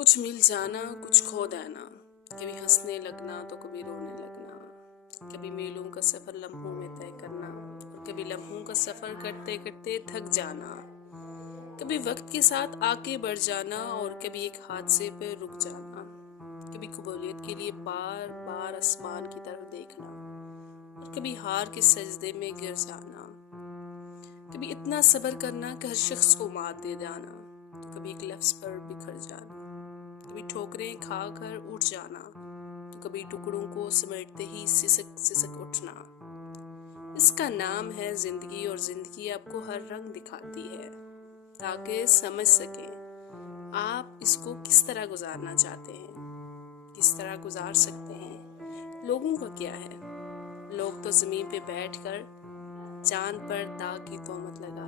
कुछ मिल जाना कुछ खो देना, कभी हंसने लगना तो कभी रोने लगना, कभी मीलों का सफर लम्हों में तय करना और कभी लम्हों का सफर करते करते थक जाना, कभी वक्त के साथ आगे बढ़ जाना और कभी एक हादसे पे रुक जाना, कभी कबूलियत के लिए बार बार आसमान की तरफ देखना और कभी हार के सजदे में गिर जाना, कभी इतना सब्र करना कि हर शख्स को मात दे जाना तो कभी एक लफ्ज पर बिखर जाना, कभी ठोकरें खा कर उठ जाना तो कभी टुकड़ों को समेटते ही सिसक सिसक उठना। इसका नाम है जिंदगी और जिंदगी आपको हर रंग दिखाती है ताकि समझ सकें आप इसको किस तरह गुजारना चाहते हैं, किस तरह गुजार सकते हैं। लोगों का क्या है, लोग तो जमीन पे बैठकर चांद पर दाग की तोहमत लगा